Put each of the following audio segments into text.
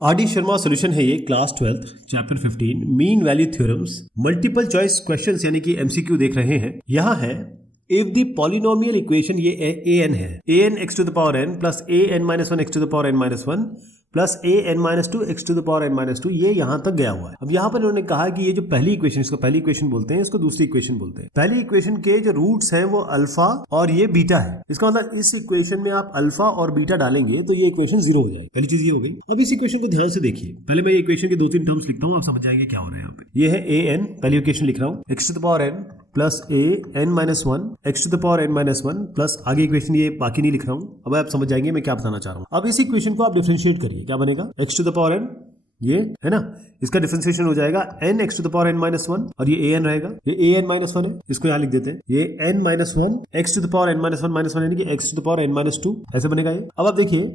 R D Sharma solution है ये, class 12 chapter 15 mean value theorems, multiple choice questions यानी कि एमसीक्यू देख रहे हैं। यहाँ है इफ द पॉलिनोमियल इक्वेशन, ये ए एन है, a n x to the power n plus a n minus one x to the power n minus one plus a n minus two x to the power n minus two, ये यहां तक गया हुआ है। अब यहाँ पर इन्होंने कहा कि ये जो पहली इक्वेशन, इसको पहली इक्वेशन बोलते हैं, इसको दूसरी इक्वेशन बोलते हैं। पहली इक्वेशन के जो रूट्स हैं वो अल्फा और ये बीटा है। इसका मतलब इस इक्वेशन में आप अल्फा और बीटा डालेंगे तो ये इक्वेशन जीरो हो जाएगी। पहली चीज ये हो गई। अब इस इक्वेशन को ध्यान से देखिए, पहले मैं ये इक्वेशन के दो तीन टर्म्स लिखता हूँ, आप समझ जाएंगे क्या हो रहा है यहाँ पे। ये है ए एन, पहली इक्वेशन लिख रहा हूँ, x to the power n plus a n minus one x to the power n minus one plus आगे इक्वेशन ये बाकी नहीं लिख रहा हूँ। अब आप समझ जाएंगे मैं क्या बताना चाह रहा हूँ। अब इस इक्वेशन को आप डिफरेंशिएट करिए, क्या बनेगा, x to the power n, ये है ना, इसका डिफरेंशिएशन हो जाएगा n x to the power n minus one और ये ए एन रहेगा, ये ए एन माइनस वन है, इसको यहाँ लिख देते हैं, ये n minus one x to the power n minus one यानी कि x to the power n minus two, ऐसे बनेगा ये। अब आप देखिए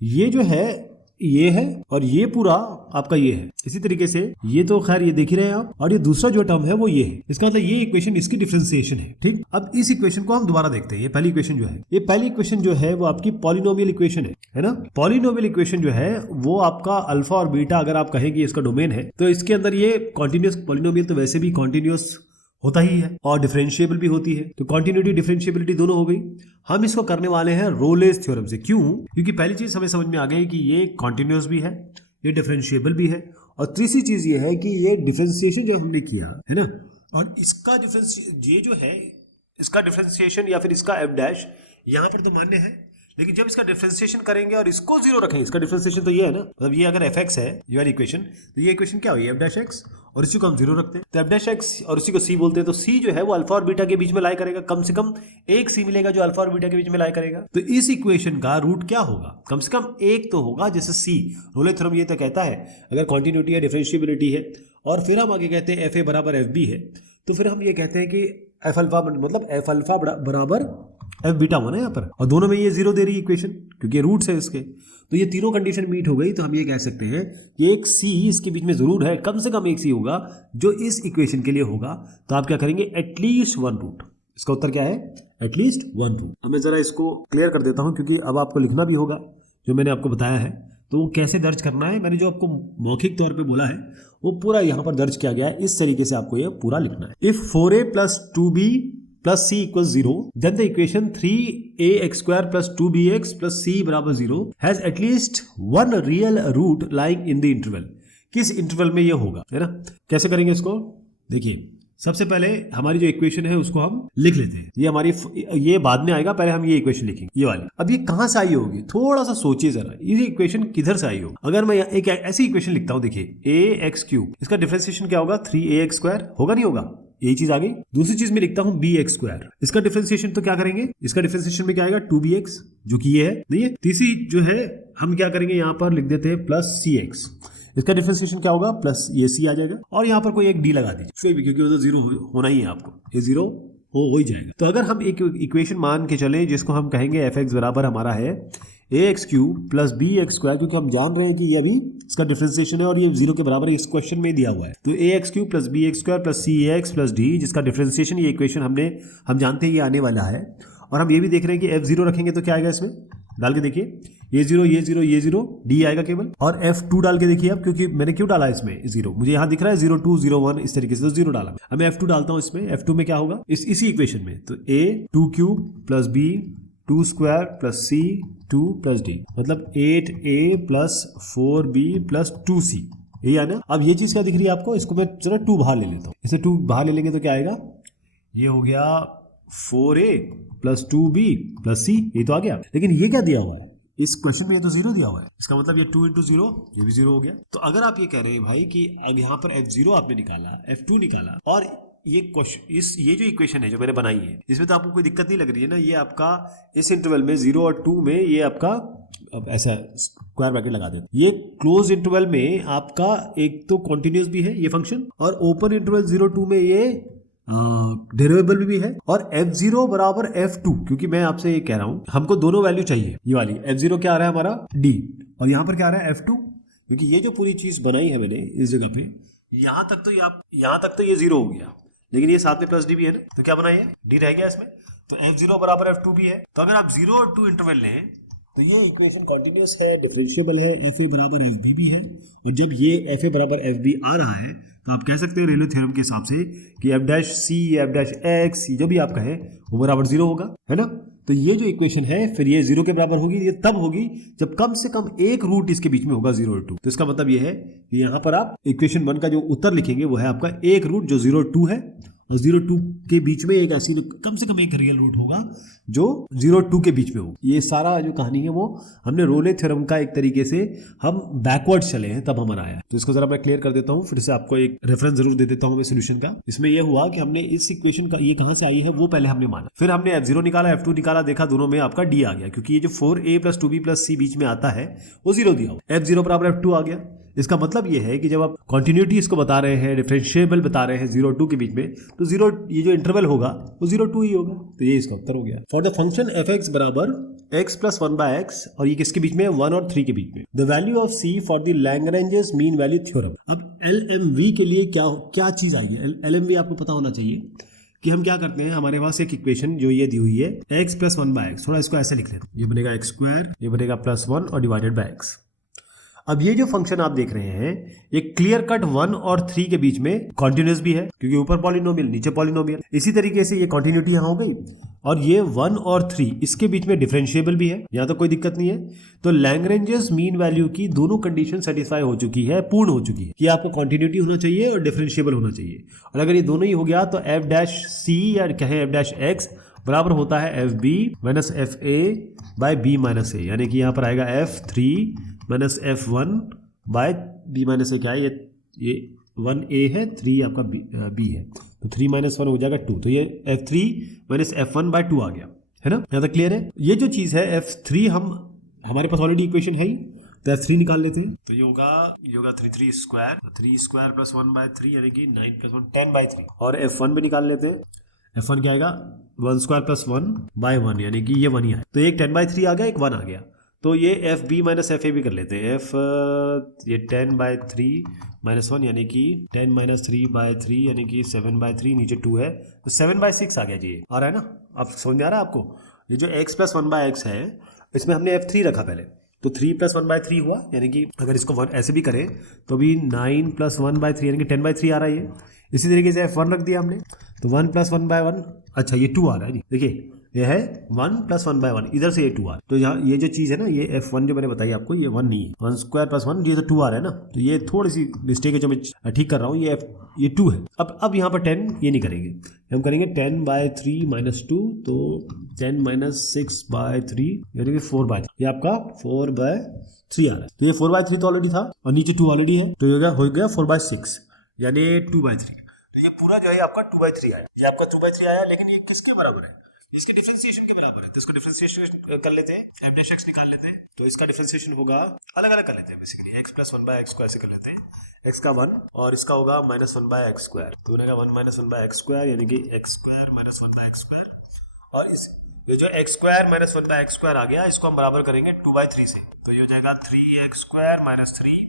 ये जो है ये है और ये पूरा आपका ये है। इसी तरीके से ये तो खैर ये देख ही रहे हैं आप, और ये दूसरा जो टर्म है वो ये है। इसका मतलब ये इक्वेशन इसकी डिफरेंशिएशन है, ठीक। अब इस इक्वेशन को हम दोबारा देखते हैं। ये पहली इक्वेशन जो है, ये पहली इक्वेशन जो है वो आपकी पॉलिनोमियल इक्वेशन है ना। पॉलिनोमियल इक्वेशन जो है वो आपका अल्फा और बीटा, अगर आप कहें कि इसका डोमेन है, तो इसके अंदर ये कॉन्टिन्यूस, पॉलिनोमियल तो वैसे भी कॉन्टिन्यूस होता ही है और डिफरेंशिएबल भी होती है, तो कॉन्टिन्यूटी डिफरेंशिएबिलिटी दोनों हो गई। हम इसको करने वाले हैं रोलेस थ्योरम से। क्यों? क्योंकि पहली चीज हमें समझ में आ गई कि ये कॉन्टिन्यूस भी है, ये डिफरेंशिएबल भी है, और तीसरी चीज ये है कि ये डिफरेंशिएशन जो हमने किया है ना, और इसका ये जो है इसका डिफरेंशिएशन या फिर इसका एफ डैश यहाँ पर तो मान्य है, लेकिन जब इसका डिफरेंशिएशन करेंगे और इसको जीरो रखेंगे, इसका डिफरेंशिएशन तो ये है ना, मतलब ये अगर एफ एक्स है ये वाली इक्वेशन, तो ये इक्वेशन क्या हुई, एफ डैश एक्स, और इसी को हम जीरो रखते हैं तो एफ डैश एक्स, और इसी को सी बोलते हैं। तो सी जो है वो अल्फा और बीटा के बीच में लाई करेगा, कम से कम एक सी मिलेगा जो अल्फा और बीटा के बीच में लाई करेगा। तो इस इक्वेशन का रूट क्या होगा, कम से कम एक तो होगा, जैसे सी, रोले थ्योरम ये तो कहता है अगर कॉन्टिन्यूटी है, डिफरेंशिएबिलिटी है, और फिर हम आगे कहते हैं एफ ए बराबर एफ बी है, तो फिर हम ये कहते हैं कि एफ अल्फा मतलब एफ अल्फा बराबर एफ बीटा होना है यहाँ पर, और दोनों में ये जीरो दे रही है इक्वेशन क्योंकि रूट्स है इसके। तो ये तीनों कंडीशन मीट हो गई, तो हम ये कह सकते हैं कि एक सी इसके बीच में जरूर है, कम से कम एक सी होगा जो इस इक्वेशन के लिए होगा। तो आप क्या करेंगे, एटलीस्ट वन रूट। इसका उत्तर क्या है, एटलीस्ट वन रूट। अब मैं जरा इसको क्लियर कर देता हूँ क्योंकि अब आपको लिखना भी होगा जो मैंने आपको बताया है, तो वो कैसे दर्ज करना है, मैंने जो आपको मौखिक तौर पर बोला है वो पूरा यहाँ पर दर्ज किया गया है। इस तरीके से आपको ये पूरा लिखना है। If 4a plus 2b plus c equals 0, then the equation 3ax square plus 2bx plus c बराबर 0 has at least one real root lying in the interval। किस इंटरवल में ये होगा, है ना। कैसे करेंगे इसको, देखिए सबसे पहले हमारी जो इक्वेशन है उसको हम लिख लेते हैं। ये हमारी, ये बाद में आएगा, पहले हम ये इक्वेशन लिखेंगे, ये वाली। अब ये कहां से आई होगी, थोड़ा सा सोचिए जरा, ये इक्वेशन किधर से आई होगी। अगर मैं एक ऐसी इक्वेशन लिखता हूं, देखिए ए एक्स क्यूब, इसका डिफरेंशिएशन क्या होगा, 3ax स्क्वायर, होगा नहीं होगा, यही चीज आ गई। दूसरी चीज में लिखता हूं बी एक्स स्क्वायर, इसका डिफरेंशिएशन तो क्या करेंगे, इसका डिफरेंशिएशन में क्या आएगा, 2bx, जो कि ये है, नहीं है। तीसरी जो है हम क्या करेंगे, यहां पर लिख देते हैं प्लस cx, इसका डिफरेंशिएशन क्या होगा, प्लस ये सी आ जाएगा, और यहाँ पर कोई एक डी लगा दीजिए कोई भी, क्योंकि वो तो जीरो होना ही है, आपको ये जीरो हो ही जाएगा। तो अगर हम एक इक्वेशन मान के चलें जिसको हम कहेंगे एफ एक्स बराबर हमारा है a x cube plus b x square, क्योंकि हम जान रहे हैं कि ये अभी इसका डिफरेंशिएशन है और ये जीरो के बराबर इस क्वेश्चन में दिया हुआ है। तो a x cube plus b x square plus c x plus d, जिसका डिफरेंशिएशन ये इक्वेशन हम जानते हैं ये आने वाला है, और हम ये भी देख रहे हैं कि एफ जीरो रखेंगे तो क्या आएगा, इसमें डाल के देखिए, ये जीरो ये जीरो ये जीरो, डी आएगा केवल, और F2 डाल के देखिए आप, क्योंकि मैंने क्यों डाला इसमें जीरो, मुझे यहाँ दिख रहा है 0 2 0 1 इस तरीके से, तो जीरो डाला। अब मैं F2 डालता हूँ इसमें, F2 में क्या होगा, इसी इक्वेशन में, तो A 2 cube plus B 2 square plus C 2 plus D, मतलब 8A plus 4B plus 2C, यही है ना। अब ये चीज क्या दिख रही है आपको, इसको मैं जरा 2 बाहर ले लेता हूँ, इसे 2 बाहर ले लेंगे तो क्या आएगा, ये हो गया 4A plus 2B plus C, ये तो आ गया। लेकिन ये क्या दिया हुआ है इस क्वेश्चन में, ये तो जीरो दिया हुआ है, इसका मतलब ये 2 इंटू जीरो, ये भी जीरो हो गया। तो अगर आप ये कह रहे हैं भाई कि अब यहाँ पर F0 आपने निकाला, F2 निकाला, और ये क्वेश्चन ये जो इक्वेशन है जो मैंने बनाई है, इसमें तो आपको कोई दिक्कत नहीं लग रही है ना, ये आपका इस इंटरवल में 0 और 2 में ये आपका, अब ऐसा स्क्वायर ब्रैकेट लगा देते, ये क्लोज इंटरवल में आपका एक तो कॉन्टिन्यूस भी है ये फंक्शन, और ओपन इंटरवल 0-2 में ये डेरिवेबल भी है, और f0 बराबर f2, क्योंकि मैं आपसे ये कह रहा हूं हमको दोनों वैल्यू चाहिए, ये वाली f0 क्या आ रहा है हमारा d, और यहां पर क्या आ रहा है f2, क्योंकि ये जो पूरी चीज बनाई है मैंने इस जगह पे, यहां तक तो ये जीरो हो गया, लेकिन ये साथ में प्लस डी भी है ना, तो क्या बना, ये डी रह गया इसमें, तो f0 बराबर f2 भी है। तो अगर आप 0 और 2 इंटरवल लें तो ये इक्वेशन कॉन्टिन्यूस है, डिफरेंशिएबल है, एफ ए बराबर एफ बी भी है। और जब ये एफ ए बराबर एफ बी आ रहा है तो आप कह सकते हैं रेले थ्योरम के हिसाब से कि F dash C, F dash x, जो भी आप कहें वो बराबर जीरो होगा, है ना। तो ये जो इक्वेशन है फिर ये जीरो के बराबर होगी, ये तब होगी जब कम से कम एक रूट इसके बीच में होगा 0 और 2। तो इसका मतलब ये है कि यहाँ पर आप इक्वेशन 1 का जो उत्तर लिखेंगे वो है आपका एक रूट जो 0 2 है, और 0 2 के बीच में एक ऐसी कम से कम एक रियल रूट होगा जो 0 2 के बीच में हो। ये सारा जो कहानी है वो हमने रोले थ्योरम का एक तरीके से हम बैकवर्ड चले हैं तब हम बनाया। तो इसको जरा मैं क्लियर कर देता हूँ, फिर से आपको एक रेफरेंस जरूर दे देता हूँ मैं सोल्यूशन का। इसमें यह हुआ कि हमने इस इक्वेशन का ये कहां से आई है वो पहले हमने माना, फिर हमने f0 निकाला, f2 निकाला, देखा दोनों में आपका d आ गया, क्योंकि ये जो 4a + 2b + c बीच में आता है वो 0 दिया हुआ, f0 बराबर f2 आ गया। इसका मतलब ये है कि जब आप कॉन्टिन्यूटी इसको बता रहे हैं, डिफरेंशिएबल बता रहे हैं 0 2 के बीच में, तो 0 ये जो इंटरवल होगा वो 0 2 ही होगा। तो ये इसका उत्तर हो गया। फॉर द फंक्शन f(x) बराबर x + 1/x, और ये किसके बीच में है, 1 और 3 के बीच में। The value of c for the Lagrange's mean value theorem. अब LMV के लिए क्या चीज आएगी, LMV आपको पता होना चाहिए कि हम क्या करते हैं, हमारे पास एक इक्वेशन जो ये दी हुई है x + 1/x, थोड़ा इसको ऐसे लिख लेते हैं, ये बनेगा x², ये बनेगा +1 और डिवाइडेड बाय x। अब ये जो फंक्शन आप देख रहे हैं ये क्लियर कट 1 और 3 के बीच में कॉन्टिन्यूस भी है, क्योंकि ऊपर पॉलिनोमियल नीचे पॉलिनोमियल। इसी तरीके से ये कॉन्टिन्यूटी यहाँ हो गई, और ये 1 और 3 इसके बीच में डिफरेंशिएबल भी है, यहाँ तो कोई दिक्कत नहीं है। तो लैग्रेंजेस मीन वैल्यू की दोनों कंडीशन सेटिस्फाई हो चुकी है, पूर्ण हो चुकी है कि आपको कॉन्टिन्यूटी होना चाहिए और डिफरेंशिएबल होना चाहिए। और अगर ये दोनों ही हो गया तो f'(c) या कहें f'(x) बराबर होता है fb - fa b - a, यानी कि यहाँ पर आएगा f3 - f1 b - a। क्या है ये 1a है, 3 आपका b है, तो 3 - 1 हो जाएगा 2, तो ये f3 - f1/2 आ गया, है ना। यहाँ तक क्लियर है। ये जो चीज़ है f3 हमारे पास ऑलरेडी इक्वेशन है ही, तो f3 निकाल लेते हैं। तो ये होगा 3 स्क्वायर + 1/3 यानी कि 9 + 1 10/3, और f1 भी निकाल लेते हैं। f1 क्या आएगा, 1² + 1/1 यानी कि ये 1 ही है, तो एक 10/3 आ गया, एक 1 आ गया। तो ये fb - fa भी कर लेते हैं, ये 10/3 - 1 यानी कि 10 - 3/3 यानी कि 7/3, नीचे 2 है तो 7/6 आ गया जी। आ रहा है ना, अब समझ में आ रहा है आपको। ये जो x + 1/x है इसमें हमने f3 रखा पहले, तो 3 + 1/3 हुआ, यानी कि अगर इसको 1 ऐसे भी करें तो भी 9 + 1/3 यानी कि 10/3 आ रहा है ये। इसी तरीके से f1 रख दिया हमने, तो 1 + 1/1, अच्छा ये 2 आ रहा है जी, देखिए ये है 1 + 1/1, इधर से ये 2 आ रहा है। तो यहाँ ये जो चीज़ है ना, ये f1 जो मैंने बताई आपको, ये 1 नहीं है, 1² + 1, ये तो 2 आ रहा है ना, तो ये थोड़ी सी मिस्टेक है जो मैं ठीक कर रहा हूँ, ये 2 है। अब यहाँ पर 10 ये नहीं करेंगे, हम करेंगे 10/3 - 2, तो 10 - 6/3 यानी कि 4/3, ये आपका 4/3 आ रहा है। तो ये 4/3 तो ऑलरेडी था और नीचे 2 ऑलरेडी है, तो ये हो गया 4/6 यानी 2/3। तो ये पूरा जो है आपका 2/3 आया, ये आपका 2/3 आया, लेकिन ये किसके बराबर है, इसके डिफरेंशिएशन के बराबर है। तो इसको डिफरेंशिएशन कर लेते हैं, f' निकाल लेते हैं, तो इसका डिफरेंशिएशन होगा अलग अलग कर लेते हैं बेसिकली, x + 1/x को ऐसे कर लेते हैं, x का 1 और इसका होगा -1/x², तो बनेगा 1 - 1/x² यानी कि x² - 1/x², और इस ये जो x² - 1/x² आ गया इसको हम बराबर करेंगे 2/3 से, तो ये हो जाएगा 3x² - 3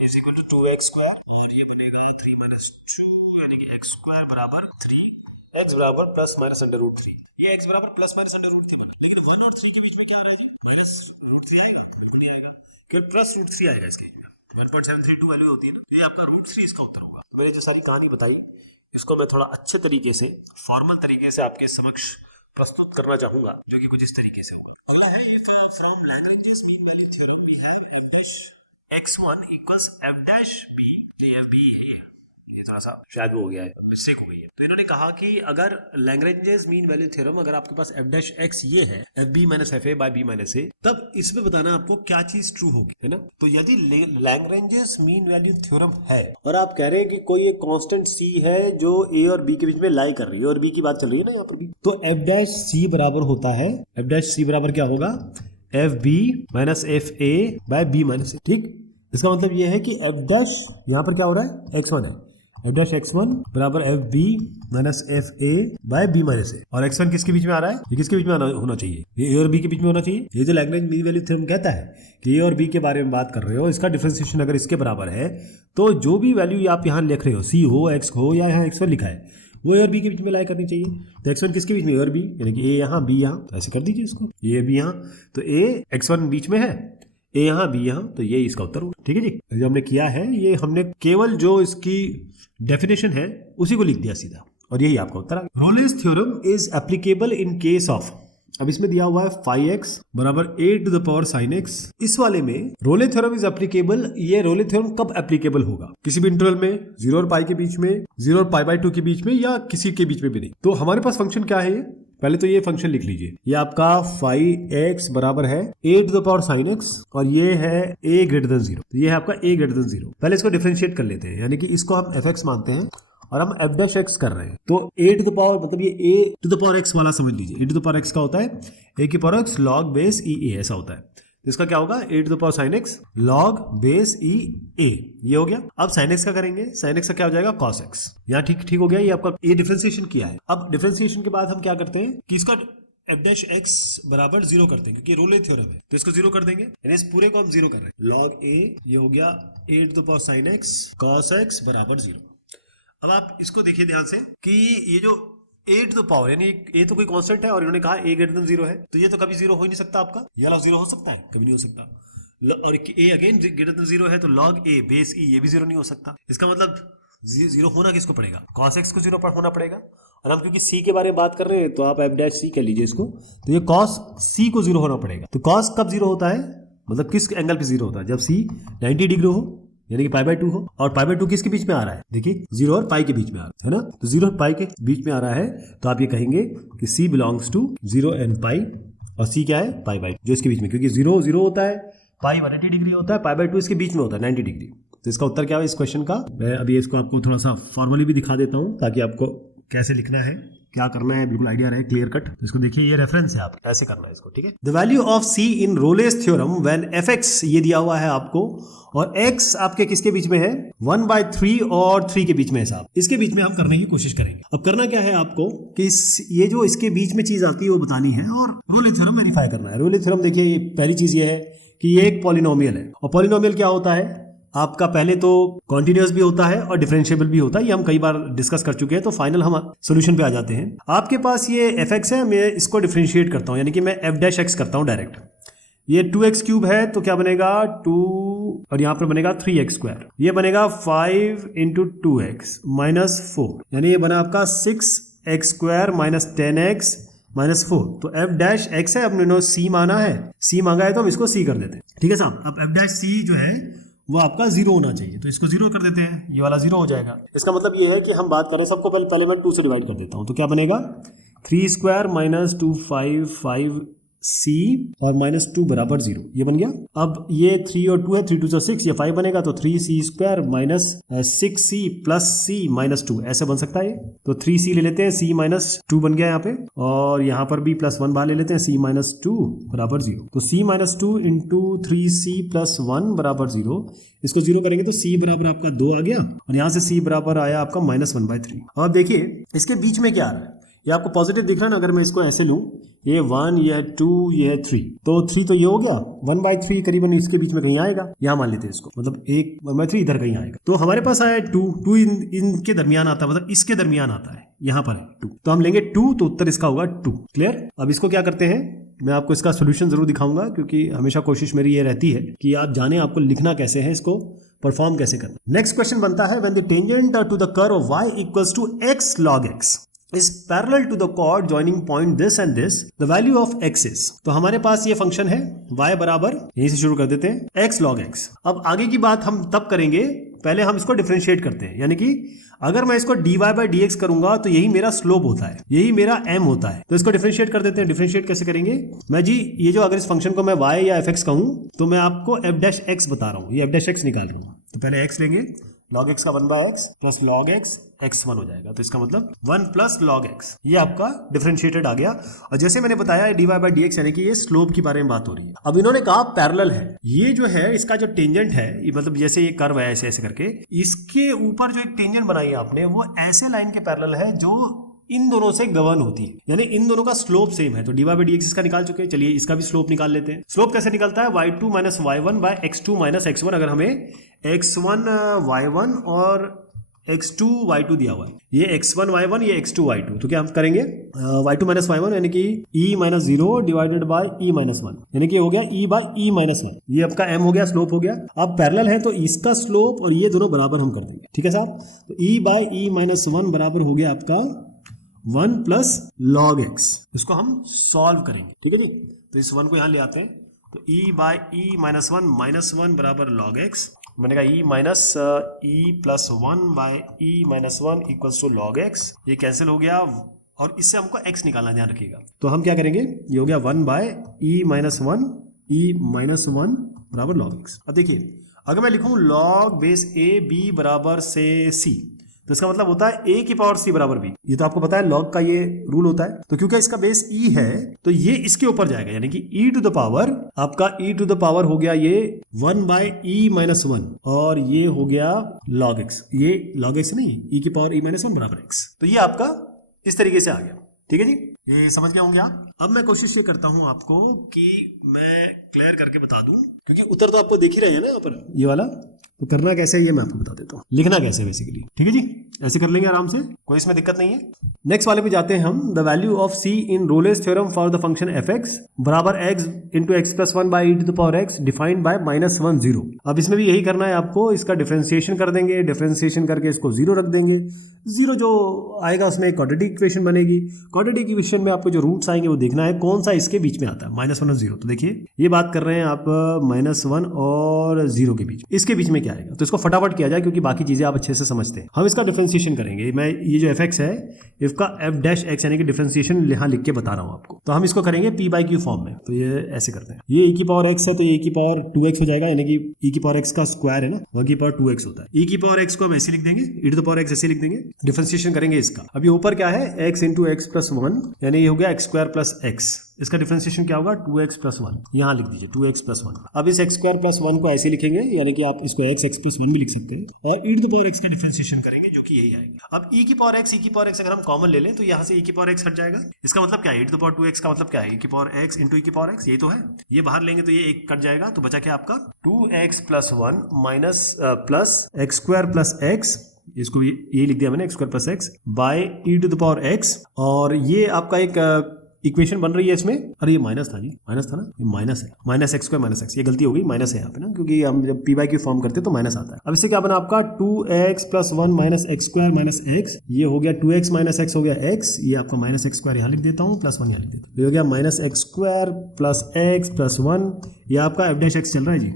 = 2x², और ये बनेगा 3 - 2 यानी कि x² बराबर 3, x बराबर ±√3। ये x बराबर ±√3 बना, लेकिन 1 और 3 के बीच में क्या आ रहा है जी, -√3 आएगा, बिल्कुल नहीं आएगा, केवल +√3 आएगा इसके बीच में। 1.732 वैल्यू होती है ना, ये आपका √3 इसका उत्तर होगा। मैंने जो सारी कहानी बताई इसको मैं थोड़ा अच्छे तरीके से फॉर्मल तरीके से आपके समक्ष प्रस्तुत करना चाहूंगा, जो कि कुछ इस तरीके से होगा। अगला है, if from Lagrange's mean value theorem we have x1 = f'(b), ये fb है, ये थोड़ा सा शायद वो हो गया है, मिस्टेक हो गई है। तो इन्होंने कहा कि अगर लैग्रेंजेस मीन वैल्यू थ्योरम, अगर आपके पास f'(x) ये है, fb - fa b - a, तब इसमें बताना आपको क्या चीज ट्रू होगी, है ना। तो यदि लैग्रेंजेस मीन वैल्यू थ्योरम है और आप कह रहे हैं कि कोई एक कांस्टेंट c है जो a और b के बीच में लाई कर रही है, और b की बात चल रही है ना यहाँ पर, तो f'(c) बराबर होता है, f'(c) बराबर क्या होगा, fb - fa b - a, ठीक। इसका मतलब यह है कि f' यहाँ पर क्या हो रहा है, x1 है, f'(x1) बराबर fb - fa b - a, और x1 किसके बीच में आ रहा है, ये किसके बीच में होना चाहिए, ये a और b के बीच में होना चाहिए। ये जो लैग्रेंज मीन वैल्यू थ्योरम कहता है कि a और b के बारे में बात कर रहे हो, इसका डिफरेंशिएशन अगर इसके बराबर है, तो जो भी वैल्यू आप यहाँ लिख रहे हो, c हो, x हो, या यहाँ x1 लिखा है, वो ए और बी के बीच में लाई करनी चाहिए। तो x1 किसके बीच में, ए और बी, यानी कि ए यहाँ बी यहाँ, तो ऐसे कर दीजिए इसको, ये बी यहाँ, तो ए x1 बीच में है, ए यहाँ बी यहाँ, तो ये इसका उत्तर होगा। ठीक है जी, जो हमने किया है ये हमने केवल जो इसकी डेफिनेशन है उसी को लिख दिया सीधा, और यही आपका उत्तर आ गया। Rolle's theorem is applicable in case of, अब इसमें दिया हुआ है 5x बराबर a to the power sin x। इस वाले में रोले थ्योरम इज एप्लीकेबल, ये रोले थ्योरम कब एप्लीकेबल होगा, किसी भी इंटरवल में 0 और पाई के बीच में, 0 और पाई बाय 2 के बीच में, या किसी के बीच में भी नहीं। तो हमारे पास फंक्शन क्या है, ये पहले तो ये फंक्शन लिख लीजिए, ये आपका 5x बराबर है a to the power sin x, और ये है a ग्रेटर देन 0, तो ये है आपका a ग्रेटर देन 0। पहले इसको डिफरेंशिएट कर लेते हैं, यानी कि इसको हम fx मानते हैं और हम f डैश x कर रहे हैं, तो a टू द पावर मतलब ये a to the power x वाला समझ लीजिए। a to the power x का होता है a की power x log base e a, ऐसा होता है। तो इसका क्या होगा, a to the power sin x log base e a, ये हो गया। अब sin x का करेंगे, sin x का क्या हो जाएगा cos x, यहाँ ठीक हो गया, ये आपका ये डिफरेंशिएशन किया है। अब डिफरेंशिएशन के बाद हम क्या करते हैं कि इसका f डैश x बराबर 0 करते हैं, क्योंकि रोले थ्योरम है, तो इसको 0 कर देंगे, यानी इस पूरे को हम 0 कर रहे हैं। log a, ये हो गया a to the power sin x cos x बराबर 0। अब आप इसको देखिए ध्यान से कि ये जो a टू द पावर, यानी a तो कोई कांस्टेंट है और इन्होंने कहा a ग्रेटर देन 0 है, तो ये तो कभी 0 हो ही नहीं सकता आपका, ये वाला 0 हो सकता है, कभी नहीं हो सकता। और a अगेन ग्रेटर देन 0 है, तो log a बेस e, ये भी 0 नहीं हो सकता। इसका मतलब 0 होना किसको पड़ेगा, cos x को 0 होना पड़ेगा। और हम क्योंकि c के बारे में बात कर रहे हैं, तो आप f डैश c कह लीजिए इसको, तो ये cos c को 0 होना पड़ेगा। तो cos कब 0 होता है, मतलब किस एंगल पे 0 होता है, जब c 90 डिग्री हो, यानी कि पाई बाय 2 हो, और पाई बाय 2 किसके बीच में आ रहा है, देखिए 0 और पाई के बीच में आ रहा है ना, तो 0 और पाई के बीच में आ रहा है, तो आप ये कहेंगे कि c belongs to 0 and pi, और c क्या है, पाई बाय, जो इसके बीच में, क्योंकि 0 0 होता है, पाई 180 डिग्री होता है, पाई बाय 2 इसके बीच में होता है 90 डिग्री। तो इसका उत्तर क्या है इस क्वेश्चन का, मैं अभी इसको आपको थोड़ा सा फॉर्मली भी दिखा देता हूँ, ताकि आपको कैसे लिखना है, क्या करना है, बिल्कुल आइडिया रहे, क्लियर कट। तो इसको देखिए, ये रेफरेंस है, आप ऐसे करना है इसको, ठीक है। The value of c in Rolle's theorem when fx, ये दिया हुआ है आपको, और x आपके किसके बीच में है, 1/3 और 3 के बीच में है साहब, इसके बीच में हम करने की कोशिश करेंगे। अब करना क्या है आपको कि ये जो इसके बीच में चीज आती है वो बतानी है, और रोले थ्योरम वेरीफाई करना है। रोले थ्योरम देखिए, पहली चीज ये है कि ये एक पॉलिनोमियल है, और पॉलिनोमियल क्या होता है आपका, पहले तो कॉन्टिन्यूअस भी होता है और डिफरेंशिएबल भी होता है, ये हम कई बार डिस्कस कर चुके हैं। तो फाइनल हम सॉल्यूशन पे आ जाते हैं। आपके पास ये fx है, मैं इसको डिफरेंशिएट करता हूं, यानी कि मैं f डैश x करता हूं डायरेक्ट। ये 2x क्यूब है, तो क्या बनेगा 2, और यहां पर बनेगा 3x स्क्वायर, ये बनेगा 5 इंटू 2x माइनस 4, यानी ये बना आपका 6x square minus 10x minus 4। तो f डैश x है, अपने c माना है, c मांगा है तो हम इसको c कर देते हैं, ठीक है साहब। अब f डैश c जो है वो आपका 0 होना चाहिए, तो इसको 0 कर देते हैं, ये वाला 0 हो जाएगा। इसका मतलब ये है कि हम बात करें, सबको पहले मैं 2 से डिवाइड कर देता हूं, तो क्या बनेगा 3 स्क्वायर माइनस 2 5 c और माइनस 2 बराबर 0, ये बन गया। अब ये 3 और 2 है, 3 2 6, ये 5 बनेगा, तो 3c square minus 6c plus c minus 2, ऐसे बन सकता है ये। तो 3c ले लेते हैं, c माइनस 2 बन गया यहाँ पे, और यहाँ पर भी प्लस 1 बाहर ले लेते हैं, c माइनस 2 बराबर 0। तो c minus 2 into 3c plus 1 बराबर 0, इसको 0 करेंगे तो c बराबर आपका 2 आ गया, और यहाँ से c बराबर आया आपका माइनस 1/3। और देखिए इसके बीच में क्या आ रहा है, ये आपको पॉजिटिव दिख रहा है ना, अगर मैं इसको ऐसे लूं, ये 1, ये है 2, ये है 3, तो 3 तो ये हो गया, 1/3 करीबन इसके बीच में कहीं आएगा, यहाँ मान लेते हैं इसको, मतलब 1/3 इधर कहीं आएगा। तो हमारे पास आया 2 इनके दरमियान आता है, मतलब इसके दरमियान आता है, यहाँ पर है 2, तो हम लेंगे 2, तो उत्तर इसका होगा 2। क्लियर। अब इसको क्या करते हैं, मैं आपको इसका सोल्यूशन जरूर दिखाऊंगा, क्योंकि हमेशा कोशिश मेरी ये रहती है कि आप जाने आपको लिखना कैसे है, इसको परफॉर्म कैसे करना। नेक्स्ट क्वेश्चन बनता है, when the tangent to the curve y equals to x log x is parallel to the chord joining point this and this, the value of x is। तो हमारे पास ये फंक्शन है y बराबर, यहीं से शुरू कर देते हैं, x log x। अब आगे की बात हम तब करेंगे, पहले हम इसको डिफरेंशिएट करते हैं, यानी कि अगर मैं इसको dy by dx करूंगा तो यही मेरा स्लोप होता है, यही मेरा m होता है। तो इसको डिफरेंशिएट कर देते हैं। डिफरेंशिएट कैसे करेंगे, मैं जी ये जो अगर इस फंक्शन को मैं y या fx कहूं, तो मैं आपको f डैश x बता रहा हूं, ये f डैश x निकाल लूंगा। तो पहले x लेंगे, log x का 1/x plus log x x1 हो जाएगा, तो इसका मतलब 1 प्लस log x, ये आपका डिफरेंशिएटेड आ गया। और जैसे मैंने बताया dy by dx, यानी कि ये स्लोप की बारे में बात हो रही है। अब इन्होंने कहा पैरेलल है, ये जो है इसका जो टेंजेंट है, मतलब जैसे ये कर्व है ऐसे ऐसे करके, इसके ऊपर जो एक टेंजेंट बनाई है आपने, वो ऐसे लाइन के पैरेलल है जो इन दोनों से गवर्न होती है, यानी इन दोनों का स्लोप सेम है। तो dy by dx इसका निकाल चुके हैं, चलिए इसका भी स्लोप निकाल लेते हैं। स्लोप कैसे निकलता है, y2 minus y1 bye x2 minus x1। अगर हमें x1 y1 और x2 y2 दिया हुआ है, ये x1 y1, ये x2 y2, तो क्या हम करेंगे y2 माइनस y1 यानी कि e minus 0 divided by e minus 1, यानी कि हो गया e बाय e माइनस 1, ये आपका m हो गया, स्लोप हो गया। अब पैरेलल है तो इसका स्लोप और ये दोनों बराबर हम कर देंगे, ठीक है साहब। तो e बाय e माइनस 1 बराबर हो गया आपका 1 प्लस log x, इसको हम सॉल्व करेंगे, ठीक है जी। तो इस 1 को यहां ले आते हैं, तो e by e minus 1 minus 1 बराबर log x, मैंने कहा e minus e plus 1 by e minus 1 equals to log x, ये कैंसिल हो गया और इससे हमको x निकालना, ध्यान रखिएगा। तो हम क्या करेंगे, ये हो गया 1 बाय e माइनस 1 बराबर log x। अब देखिए अगर मैं लिखूं log बेस a b बराबर से c, तो इसका मतलब होता है a की पावर c बराबर b, ये तो आपको पता है log का ये रूल होता है। तो क्योंकि इसका बेस e है तो ये इसके ऊपर जाएगा, यानी कि e टू द पावर, आपका e टू द पावर हो गया ये 1 बाय e माइनस 1 और ये हो गया log x, ये log x नहीं, e की पावर e माइनस 1 बराबर x। तो ये आपका इस तरीके से आ गया, ठीक है जी, ये समझ गए होंगे आप। अब मैं कोशिश ये करता हूं आपको कि मैं क्लियर करके बता दूं, क्योंकि उत्तर तो आपको देख ही रहे हैं ना यहाँ पर, ये वाला, तो करना कैसे है ये मैं आपको बता देता हूँ, लिखना कैसे बेसिकली, ठीक है जी, ऐसे कर लेंगे आराम से, कोई इसमें दिक्कत नहीं है। नेक्स्ट वाले पे जाते हैं हम, the value of c in Rolle's theorem for the function fx बराबर x into x plus 1 by e to the power x defined by minus 1 0। अब इसमें भी यही करना है आपको, इसका डिफरेंशिएशन कर देंगे, डिफरेंशिएशन करके इसको 0 रख देंगे, 0 जो आएगा उसमें एक क्वाड्रेटिक इक्वेशन बनेगी, क्वाड्रेटिक इक्वेशन में आपको जो रूट्स आएंगे वो देखना है कौन सा इसके बीच में आता है, माइनस 1 और 0। तो देखिए ये बात कर रहे हैं आप माइनस 1 और 0 के बीच, इसके बीच में क्या आएगा, तो इसको फटाफट किया जाए क्योंकि बाकी चीजें आप अच्छे से समझते हैं। हम इसका डिफरेंशिएशन करेंगे, मैं ये जो fx है इसका f डैश x यानी कि डिफरेंशिएशन यहाँ लिख के बता रहा हूँ आपको, तो हम इसको करेंगे p बाई क्यू फॉर्म में। तो ये ऐसे करते हैं, ये e की पावर x है तो ये e की पावर 2x हो जाएगा, यानी कि e की पावर x का स्क्वायर है ना, 1 की पावर 2x होता है, e की पावर x को हम ऐसे लिख देंगे, e to the power x ऐसे लिख देंगे, डिफरेंशिएशन करेंगे इसका। अब ये ऊपर क्या है, x इंटू एक्स प्लस 1, यानी ये हो गया x स्क्वायर प्लस x, इसका डिफरेंशिएशन क्या होगा 2x प्लस 1, यहाँ लिख दीजिए 2x प्लस 1। अब इस x स्क्वायर प्लस 1 को ऐसे लिखेंगे, यानी कि आप इसको x प्लस 1 भी लिख सकते हैं, और e to the power x का डिफरेंशिएशन करेंगे जो कि यही आएगा। अब e की पावर x अगर हम कॉमन ले लें तो यहाँ से e की पावर x हट जाएगा, इसका मतलब क्या है, e to the power 2x का मतलब क्या है, e की पावर x इंटू e की पावर x, ये तो है, ये बाहर लेंगे तो ये एक कट जाएगा, तो बचा क्या आपका 2x plus 1 minus plus x square plus x, इसको ये लिख दिया मैंने x square plus x by e to the power x, और ये आपका एक इक्वेशन बन रही है इसमें, अरे ये माइनस था जी, माइनस था ना, ये माइनस है, minus x square minus x, ये गलती हो गई, माइनस है यहाँ पे ना, क्योंकि हम जब पी बाई क्यू फॉर्म करते हैं तो माइनस आता है। अब इससे क्या बना आपका 2x plus 1 minus x square minus x, ये हो गया 2x माइनस एक्स हो गया x, ये आपका माइनस एक्स स्क्वायर यहाँ लिख देता हूँ, प्लस 1 यहाँ लिख देता हूँ, ये हो गया minus x square plus x plus 1, ये आपका f डैश एक्स चल रहा है जी,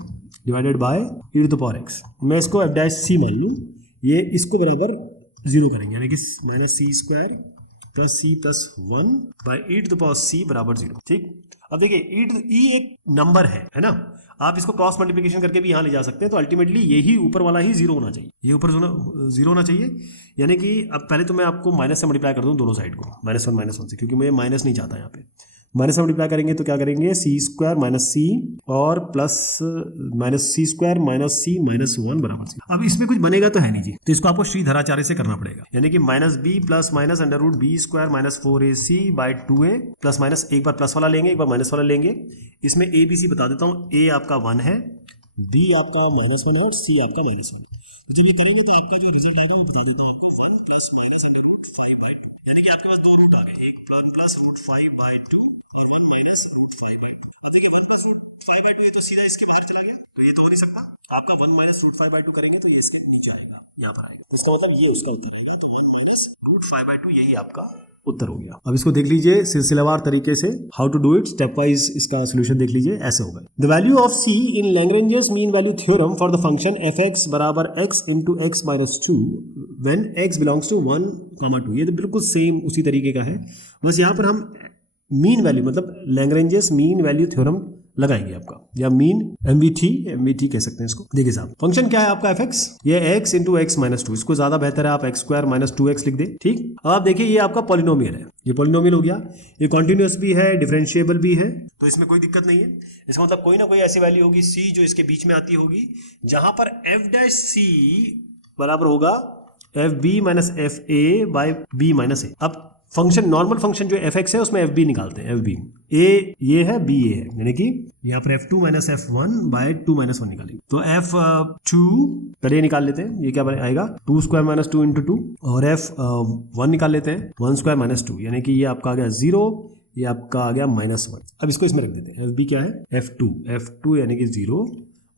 divided by e to the power x, मैं इसको f डैश c मान लूँ, ये इसको बराबर 0 करेंगे, यानी कि minus c square plus c plus 1 by e to the power c बराबर 0, ठीक। अब देखिए ई एक नंबर है ना, आप इसको क्रॉस मल्टीप्लिकेशन करके भी यहाँ ले जा सकते हैं, तो अल्टीमेटली यही ऊपर वाला ही 0 होना चाहिए, ये ऊपर 0 होना चाहिए, यानी कि अब पहले तो मैं आपको माइनस से मल्टीप्लाई कर दूँ दोनों साइड को, माइनस वन से, क्योंकि मैं माइनस नहीं चाहता यहाँ पे, माइनस से मल्टीप्लाई करेंगे तो क्या करेंगे सी स्क्वायर माइनस सी और plus minus c square minus सी माइनस 1 बराबर सी। अब इसमें कुछ बनेगा तो है नहीं जी, तो इसको आपको श्रीधराचार्य से करना पड़ेगा, यानी कि minus b plus minus under root b square minus 4ac by 2a plus minus, एक बार प्लस वाला लेंगे एक बार माइनस वाला लेंगे, इसमें ए बी सी बता देता हूँ, ए आपका 1 है, बी आपका माइनस 1 है और सी आपका माइनस 1। तो जब ये करेंगे तो आपका जो रिजल्ट आएगा वो बता देता हूँ आपको 1 plus minus under root 5 by 2, यानी कि आपके पास दो रूट आ गए, एक प्लस रूट 5 बाई 2 और 1 माइनस रूट 5 बाई 2। अब देखिए 1 प्लस रूट 5 बाई 2 ये तो सीधा इसके बाहर चला गया, तो ये तो हो नहीं सकता, आपका 1 माइनस रूट 5 बाई 2 करेंगे तो ये इसके नीचे आएगा, यहाँ पर आएगा, तो इसका मतलब ये उसका उत्तर आएगा, तो 1 माइनस रूट 5 बाई 2 यही आपका उत्तर हो गया। अब इसको देख लीजिए सिलसिलेवार तरीके से, how to do it, step wise इसका सोल्यूशन देख लीजिए, ऐसे होगा। The value of c in Lagrange's mean value theorem for the function fx बराबर x into x minus 2 when x belongs to 1, 2, ये तो बिल्कुल सेम उसी तरीके का है, बस यहाँ पर हम मीन वैल्यू मतलब लैग्रेंजेस मीन वैल्यू थ्योरम लगाएंगे आपका, या मीन एमवीटी कह सकते हैं इसको। देखिए साहब फंक्शन क्या है आपका fx, ये x इंटू एक्स माइनस 2, इसको ज्यादा बेहतर है आप एक्स स्क्वायर माइनस 2x लिख दे, ठीक। अब आप देखिए ये आपका पॉलिनोमियल है, ये पॉलिनोमियल हो गया, ये कॉन्टिन्यूअस भी है डिफरेंशिएबल भी है, तो इसमें कोई दिक्कत नहीं है, इसका मतलब कोई ना कोई ऐसी वैल्यू होगी c जो इसके बीच में आती होगी, जहां पर f डैश c बराबर होगा f b minus f a by b minus a. अब फंक्शन नॉर्मल फंक्शन जो एफ एक्स है उसमें एफ बी निकालते हैं, एफ बी ए ये है बी ए है, यानी कि यहाँ पर F two minus F one by two minus one निकालेंगे। तो एफ टू पहले निकाल लेते हैं, ये क्या आएगा two square minus two into two, और एफ वन निकाल लेते हैं वन स्क्वायर माइनस टू, यानी कि ये आपका आ गया जीरो, ये आपका आ गया माइनस वन। अब इसको इसमें रख देते हैं, एफ बी क्या है एफ टू यानी कि zero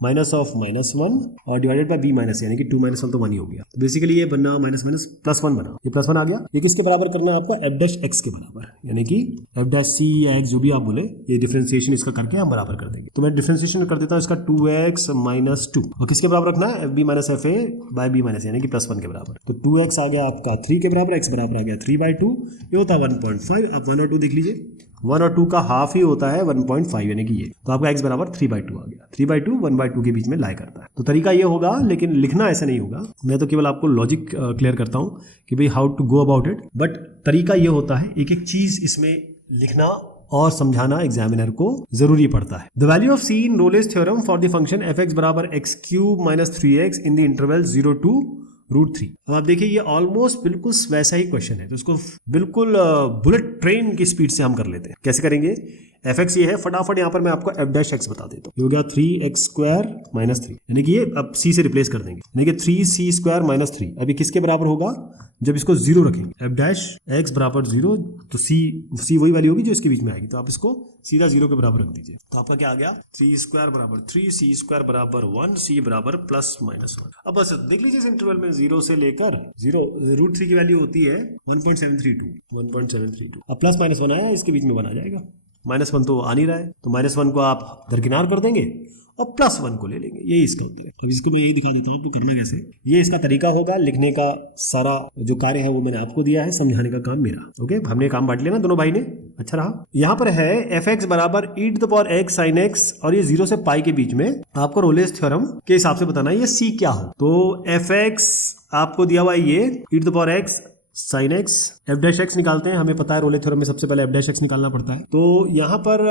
minus of minus one और डिवाइडेड बाय बी माइनस, यानी कि टू माइनस वन तो वन ही हो गया। तो बेसिकली ये बनना माइनस माइनस प्लस वन बना, ये प्लस वन आ गया। ये किसके बराबर करना है आपको, एफ डैश एक्स के बराबर, यानी कि एफ डैश सी या एक्स जो भी आप बोले, ये डिफरेंशिएशन इसका करके हम बराबर कर देंगे। तो मैं डिफरेंशिएशन कर देता हूँ इसका टू एक्स माइनस टू, और किसके बराबर रखना है f b minus f a by b minus, यानी कि प्लस वन के बराबर। तो टू एक्स आ गया आपका थ्री के बराबर, एक्स बराबर आ गया थ्री बाई टू, ये होता है 1.5। आप वन और टू देख लीजिए, वन और टू का हाफ ही होता है 1.5, यानी कि ये, तो आपका x बराबर 3/2 आ गया। 3/2 1/2 के बीच में लाई करता है। तो तरीका ये होगा, लेकिन लिखना ऐसा नहीं होगा, मैं तो केवल आपको लॉजिक क्लियर करता हूं कि भाई how to go about it, but तरीका ये होता है एक एक चीज इसमें लिखना और समझाना एग्जामिनर को जरूरी पड़ता है। The value of c in Rolle's theorem for the function f x बराबर x cube minus 3x in the interval 0 to √3। अब आप देखिए ये ऑलमोस्ट बिल्कुल वैसा ही क्वेश्चन है, तो इसको बिल्कुल बुलेट ट्रेन की स्पीड से हम कर लेते हैं। कैसे करेंगे, एफ एक्स ये है, फटाफट यहाँ पर मैं आपको एफ डैश एक्स बता देता हूँ। ये हो गया 3x स्क्वायर माइनस 3, यानी कि ये अब c से रिप्लेस कर देंगे, यानी कि 3c स्क्वायर माइनस 3। अभी किसके बराबर होगा, जब इसको जीरो रखेंगे, एफ डैश एक्स बराबर जीरो, तो c वही वैल्यू होगी जो इसके बीच में आएगी, तो आप इसको सीधा जीरो के बराबर रख दीजिए। तो आपका क्या आ गया, 3 स्क्वायर बराबर 3, c स्क्वायर बराबर 1, c बराबर प्लस माइनस 1। अब बस देख लीजिए इस इंटरवल में जीरो से लेकर जीरो, √3 की वैल्यू होती है 1.732। अब प्लस माइनस 1 आया, इसके बीच में 1 आ जाएगा, माइनस 1 तो आ नहीं रहा है, तो माइनस 1 को आप दरकिनार कर देंगे और प्लस 1 को ले लेंगे, यही इसका उत्तर है। तो इसको मैं यही दिखा देता हूँ तो करना कैसे, ये इसका तरीका होगा लिखने का। सारा जो कार्य है वो मैंने आपको दिया है, समझाने का काम मेरा। ओके, हमने काम बांट लिया ना दोनों भाई ने, अच्छा रहा। यहाँ पर है एफ एक्स बराबर e to the power x sine x, और ये 0 से पाई के बीच में आपको रोलेस थ्योरम के हिसाब से बताना है ये सी क्या हो। तो एफ एक्स आपको दिया हुआ है ये e to the power x sine x, f dash x निकालते हैं, हमें पता है रोले थ्योरम में सबसे पहले एफ डैश एक्स निकालना पड़ता है। तो यहाँ पर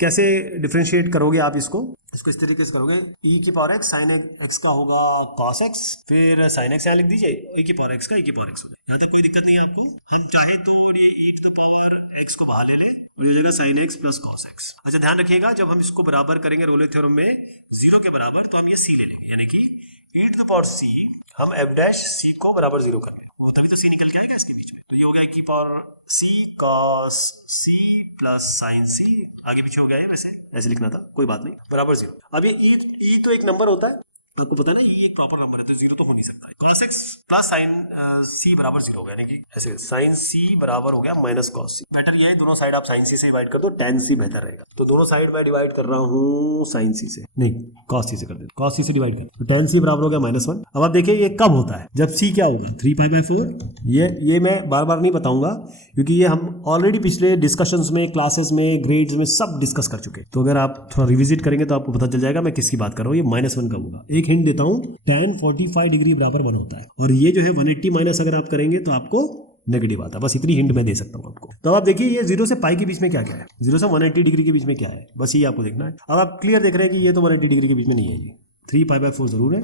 कैसे डिफरेंशिएट करोगे आप इसको इस तरीके से करोगे, e की पावर एक्स साइन एक्स का होगा cos x, फिर साइन एक्स यहाँ लिख दीजिए, e की पावर एक्स का e की पावर एक्स होगा। यहाँ तक कोई दिक्कत नहीं है आपको, हम चाहे तो ये e to the power x को बाहर ले ले और ये जगह sine x plus cos x। अच्छा ध्यान रखिएगा, जब हम इसको बराबर करेंगे रोले थ्योरम में 0 के बराबर, तो हम ये c ले लेंगे, यानी कि e to the power c, हम f डैश c को बराबर 0 कर लेंगे, वो तभी तो c निकल के आएगा इसके बीच में। तो ये हो गया e की power c cos c plus sign c, आगे पीछे हो गया है, वैसे ऐसे लिखना था, कोई बात नहीं, बराबर 0। अब ये e तो एक नंबर होता है, आपको पता है ना, ये एक प्रॉपर नंबर है, तो 0 तो हो नहीं सकता है। cos x plus sign c बराबर 0 हो गया, यानी कि ऐसे साइन c बराबर हो गया माइनस cos c। बेटर ये है दोनों साइड आप साइन c से डिवाइड कर दो, tan c बेहतर रहेगा। तो दोनों साइड मैं डिवाइड कर रहा हूँ साइन c से, नहीं cos c से कर देते, cos c से डिवाइड कर, तो tan c बराबर हो गया -1। अब आप देखिए ये कब होता है, जब c क्या होगा 3π/4। ये मैं बार बार नहीं बताऊंगा, क्योंकि ये हम ऑलरेडी पिछले डिस्कशंस में, क्लासेस में, ग्रेड्स में सब डिस्कस कर चुके हैं। तो अगर आप थोड़ा रिविजिट करेंगे तो आपको पता चल जाएगा मैं किसकी बात कर रहा हूँ। ये -1 कब होगा, एक हिंट देता हूँ, tan 45 डिग्री बराबर 1 होता है, और ये जो है 180 माइनस अगर आप करेंगे तो आपको नेगेटिव आता है। बस इतनी हिंट मैं दे सकता हूँ आपको। तो आप देखिए ये 0 से पाई के बीच में क्या क्या है, 0 से 180 डिग्री के बीच में क्या है, बस ये आपको देखना है। अब आप क्लियर देख रहे हैं कि ये तो 180 डिग्री के बीच में नहीं है, ये 3π/4 जरूर है,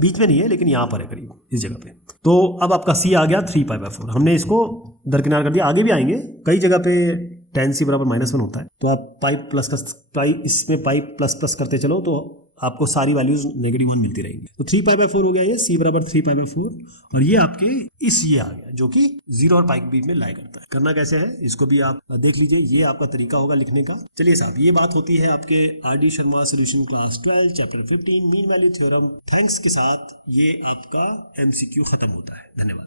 बीच में नहीं है लेकिन यहाँ पर है करीब इस जगह पे। तो अब आपका c आ गया 3π/4, हमने इसको दरकिनार कर दिया, आगे भी आएंगे कई जगह पे tan c बराबर -1 होता है। तो आप पाई इसमें पाई प्लस प्लस करते चलो तो आपको सारी वैल्यूज -1 मिलती रहेंगी। तो 3π/4 हो गया ये, c बराबर 3π/4, और ये आपके ये आ गया जो कि 0 और पाई के बीच में लाई करता है। करना कैसे है इसको भी आप देख लीजिए, ये आपका तरीका होगा लिखने का। चलिए साहब, ये बात होती है आपके RD Sharma solution class 12 chapter 15 mean value theorem. Thanks के साथ ये आपका MCQ खत्म होता है। धन्यवाद।